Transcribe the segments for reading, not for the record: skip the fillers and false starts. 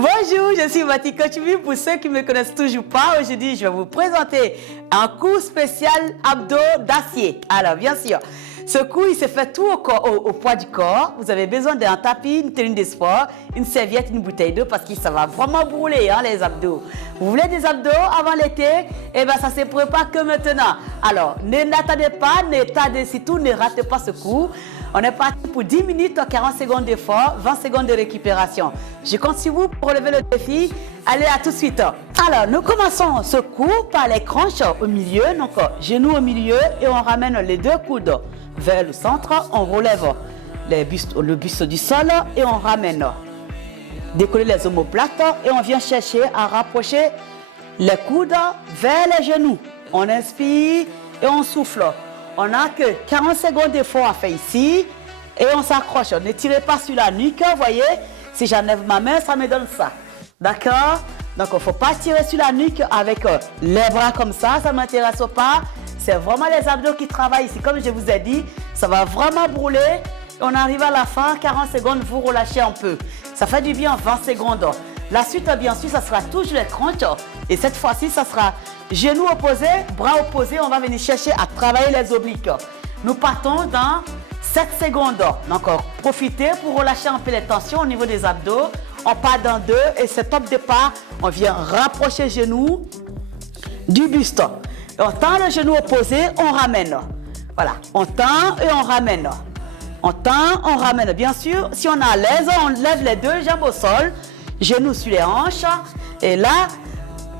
Bonjour, je suis Mati Kochumi. Pour ceux qui ne me connaissent toujours pas, aujourd'hui, je vais vous présenter un cours spécial abdos d'acier. Alors, bien sûr, ce cours, il se fait tout au poids du corps. Vous avez besoin d'un tapis, une tenue de sport, une serviette, une bouteille d'eau parce que ça va vraiment brûler les abdos. Vous voulez des abdos avant l'été? Eh bien, ça ne se prépare que maintenant. Alors, n'attendez pas, surtout ne ratez pas ce cours. On est parti pour 10 minutes, 40 secondes d'effort, 20 secondes de récupération. Je compte sur vous pour relever le défi. Allez, à tout de suite. Alors, nous commençons ce cours par les hanches au milieu. Donc, genoux au milieu et on ramène les deux coudes vers le centre. On relève le buste du sol et on ramène. Décoller les omoplates et on vient chercher à rapprocher les coudes vers les genoux. On inspire et on souffle. On n'a que 40 secondes d'effort à faire ici et on s'accroche. Ne tirez pas sur la nuque, vous voyez. Si j'enlève ma main, ça me donne ça. D'accord? Donc, il ne faut pas tirer sur la nuque avec les bras comme ça ne m'intéresse pas. C'est vraiment les abdos qui travaillent ici. Comme je vous ai dit, ça va vraiment brûler. On arrive à la fin, 40 secondes, vous relâchez un peu. Ça fait du bien 20 secondes. La suite, bien sûr, ça sera toujours les hanches. Et cette fois-ci, ça sera genoux opposés, bras opposés. On va venir chercher à travailler les obliques. Nous partons dans 7 secondes. Donc, profitez pour relâcher un peu les tensions au niveau des abdos. On part dans 2 et c'est top départ. On vient rapprocher le genou du buste. On tend le genou opposé, on ramène. Voilà, on tend et on ramène. On tend, on ramène. Bien sûr, si on est à l'aise, on lève les deux jambes au sol, genoux sur les hanches. Et là,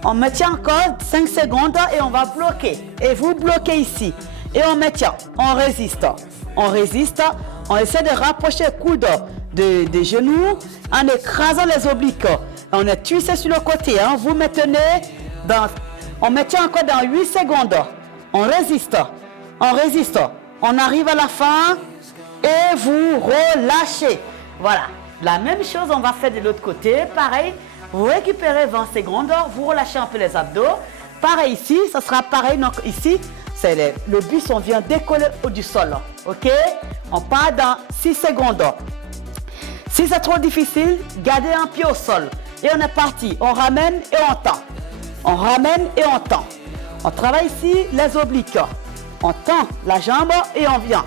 on maintient encore 5 secondes et on va bloquer. Et vous bloquez ici. Et on maintient, on résiste. On résiste, on essaie de rapprocher le coude des genoux en écrasant les obliques. On est twissé sur le côté. Vous maintenez on maintient encore dans 8 secondes. On résiste. On résiste. On arrive à la fin. Et vous relâchez. Voilà. La même chose, on va faire de l'autre côté. Pareil, vous récupérez 20 secondes. Vous relâchez un peu les abdos. Pareil ici, ça sera pareil. Donc ici, c'est le buste, on vient décoller du sol. OK? On part dans 6 secondes. Si c'est trop difficile, gardez un pied au sol. Et on est parti. On ramène et on tend. On ramène et on tend. On travaille ici les obliques. On tend la jambe et on vient.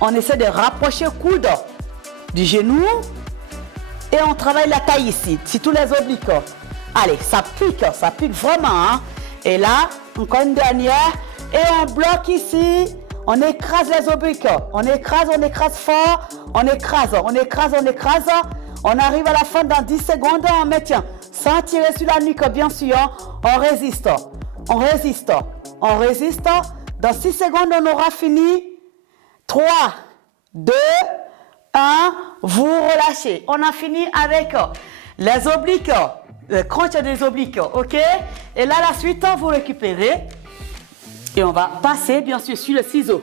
On essaie de rapprocher le coude du genou et on travaille la taille ici, sur tous les obliques. Allez, ça pique vraiment. Et là, encore une dernière. Et on bloque ici, on écrase les obliques. On écrase fort, on écrase. On arrive à la fin dans 10 secondes, on maintient. Sans tirer sur la nuque, bien sûr. On résiste. Dans 6 secondes, on aura fini. 3, 2, 1, vous relâchez. On a fini avec les obliques, le crunch des obliques, ok? Et là, la suite, vous récupérez et on va passer, bien sûr, sur le ciseau.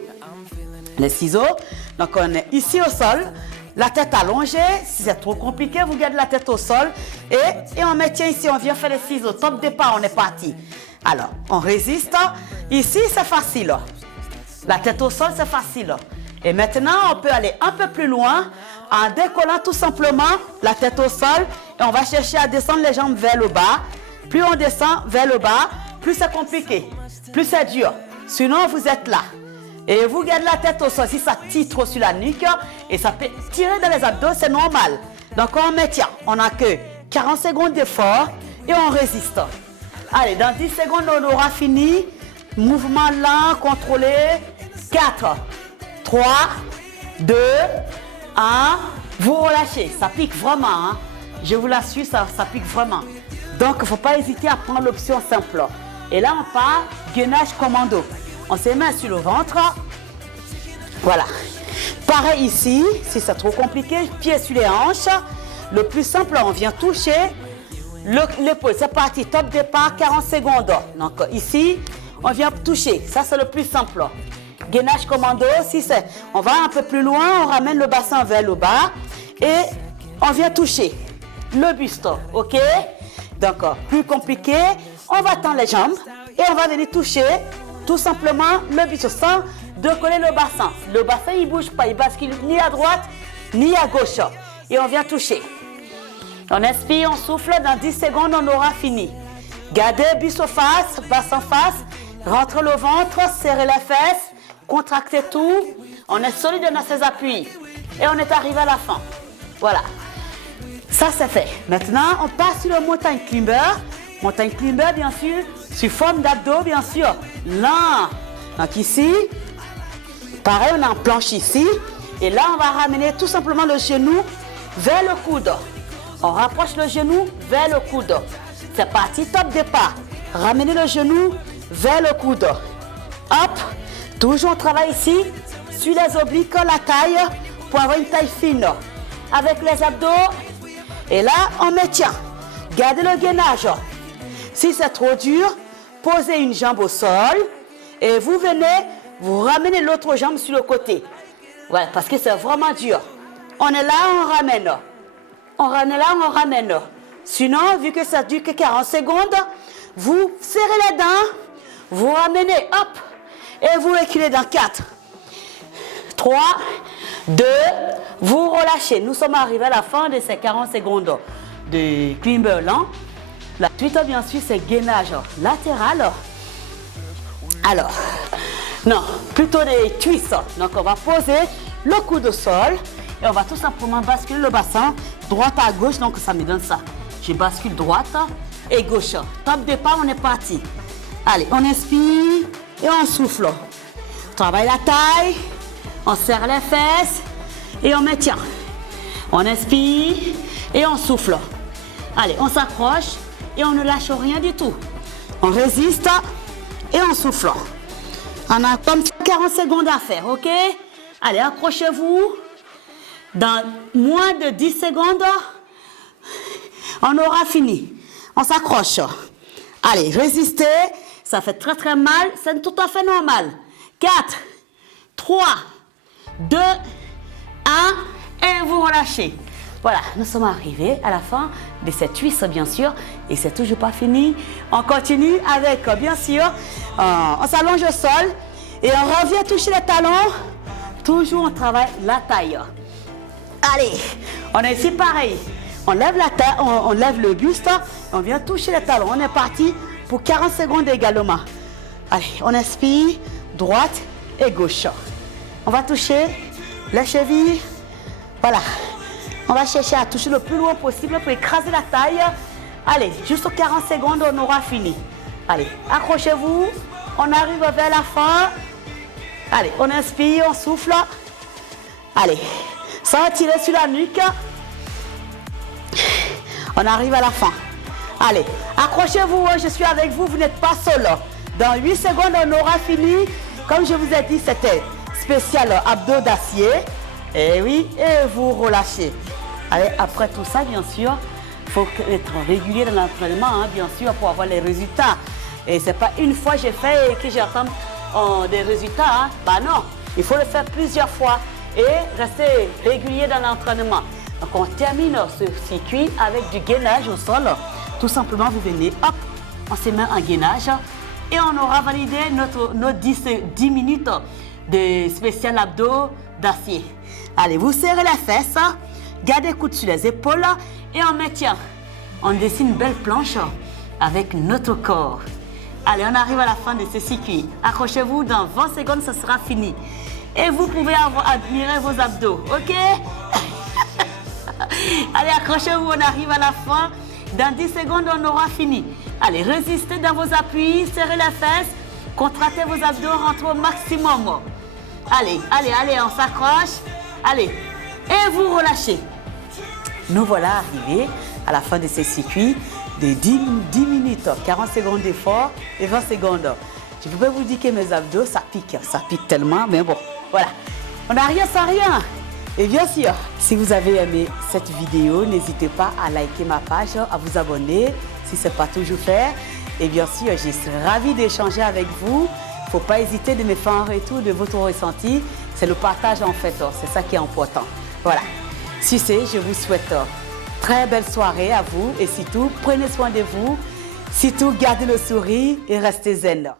Les ciseaux, donc on est ici au sol, la tête allongée. Si c'est trop compliqué, vous gardez la tête au sol et on maintient ici, on vient faire les ciseaux. Top départ, on est parti. Alors, on résiste. Ici, c'est facile. La tête au sol, c'est facile. Et maintenant, on peut aller un peu plus loin en décollant tout simplement la tête au sol. Et on va chercher à descendre les jambes vers le bas. Plus on descend vers le bas, plus c'est compliqué, plus c'est dur. Sinon, vous êtes là. Et vous gardez la tête au sol. Si ça tire trop sur la nuque et ça peut tirer dans les abdos, c'est normal. Donc, on maintient. On n'a que 40 secondes d'effort et on résiste. Allez, dans 10 secondes, on aura fini. Mouvement lent, contrôlé. 4, 3, 2, 1. Vous relâchez. Ça pique vraiment. Je vous l'assure, ça pique vraiment. Donc, il ne faut pas hésiter à prendre l'option simple. Et là, on part gainage commando. On se met sur le ventre. Voilà. Pareil ici, si c'est trop compliqué, pied sur les hanches. Le plus simple, on vient toucher l'épaule. C'est parti. Top départ, 40 secondes. Donc, ici, on vient toucher. Ça, c'est le plus simple. Gainage commando, on va un peu plus loin, on ramène le bassin vers le bas et on vient toucher le buste, ok? Donc, plus compliqué, on va tendre les jambes et on va venir toucher tout simplement le buste sans décoller le bassin. Le bassin, il ne bouge pas, il bascule ni à droite ni à gauche. Et on vient toucher. On inspire, on souffle, dans 10 secondes, on aura fini. Gardez buste en face, basse en face, rentrez le ventre, serrez les fesses, contractez tout. On est solide dans ses appuis. Et on est arrivé à la fin. Voilà. Ça, c'est fait. Maintenant, on passe sur le mountain climber. Mountain climber, bien sûr, sous forme d'abdos, bien sûr. Là, donc ici, pareil, on a un planche ici. Et là, on va ramener tout simplement le genou vers le coude. On rapproche le genou vers le coude. C'est parti, top départ. Ramenez le genou vers le coude. Hop, toujours on travaille ici, sur les obliques, la taille, pour avoir une taille fine. Avec les abdos. Et là, on maintient. Gardez le gainage. Si c'est trop dur, posez une jambe au sol. Et vous venez, vous ramenez l'autre jambe sur le côté. Ouais, parce que c'est vraiment dur. On est là, on ramène. On ramène là, on ramène. Sinon, vu que ça dure que 40 secondes, vous serrez les dents, vous ramenez, hop, et vous reculez dans 4, 3, 2, vous relâchez. Nous sommes arrivés à la fin de ces 40 secondes de climber lent. La suite, bien sûr, c'est gainage latéral. Alors, non, plutôt des cuisses. Donc, on va poser le coude au sol et on va tout simplement basculer le bassin droite à gauche. Donc, ça me donne ça. Je bascule droite et gauche. Top départ, on est parti. Allez, on inspire et on souffle. On travaille la taille, on serre les fesses et on maintient. On inspire et on souffle. Allez, on s'accroche et on ne lâche rien du tout. On résiste et on souffle. On a comme 40 secondes à faire, ok? Allez, accrochez-vous. Dans moins de 10 secondes, on aura fini. On s'accroche. Allez, résistez. Ça fait très très mal. C'est tout à fait normal. 4, 3, 2, 1. Et vous relâchez. Voilà, nous sommes arrivés à la fin de cette cuisse, bien sûr. Et c'est toujours pas fini. On continue avec, bien sûr, on s'allonge au sol. Et on revient toucher les talons. Toujours on travaille la taille. Allez, on est ici pareil. On lève la taille, on lève le buste. On vient toucher les talons. On est parti pour 40 secondes également. Allez, on inspire, droite et gauche. On va toucher les chevilles. Voilà. On va chercher à toucher le plus loin possible pour écraser la taille. Allez, juste aux 40 secondes, on aura fini. Allez, accrochez-vous. On arrive vers la fin. Allez, on inspire, on souffle. Allez, sans tirer sur la nuque. On arrive à la fin. Allez, accrochez-vous, je suis avec vous, vous n'êtes pas seul. Dans 8 secondes, on aura fini. Comme je vous ai dit, c'était spécial abdos d'acier. Et oui, et vous relâchez. Allez, après tout ça, bien sûr, il faut être régulier dans l'entraînement, hein, bien sûr, pour avoir les résultats. Et ce n'est pas une fois que j'ai fait et que j'attends des résultats. Hein. Bah non, il faut le faire plusieurs fois et rester régulier dans l'entraînement. Donc on termine ce circuit avec du gainage au sol. Tout simplement, vous venez, hop, on se met en gainage et on aura validé nos 10 minutes de spécial abdos d'acier. Allez, vous serrez les fesses, gardez le coude sur les épaules et on maintient. On dessine une belle planche avec notre corps. Allez, on arrive à la fin de ce circuit. Accrochez-vous, dans 20 secondes, ça sera fini. Et vous pouvez admirer vos abdos, ok? Allez, accrochez-vous, on arrive à la fin. Dans 10 secondes, on aura fini. Allez, résistez dans vos appuis, serrez les fesses, contractez vos abdos, rentrez au maximum. Allez, allez, allez, on s'accroche. Allez, et vous relâchez. Nous voilà arrivés à la fin de ce circuit de 10 minutes, 40 secondes d'effort et 20 secondes. Je peux vous dire que mes abdos, ça pique tellement, mais bon, voilà. On n'a rien sans rien. Et bien sûr, si vous avez aimé cette vidéo, n'hésitez pas à liker ma page, à vous abonner si ce n'est pas toujours fait. Et bien sûr, je serai ravie d'échanger avec vous. Il ne faut pas hésiter de me faire un retour de votre ressenti. C'est le partage en fait, c'est ça qui est important. Voilà. Si c'est, je vous souhaite très belle soirée à vous et surtout, prenez soin de vous. Surtout, gardez le sourire et restez zen.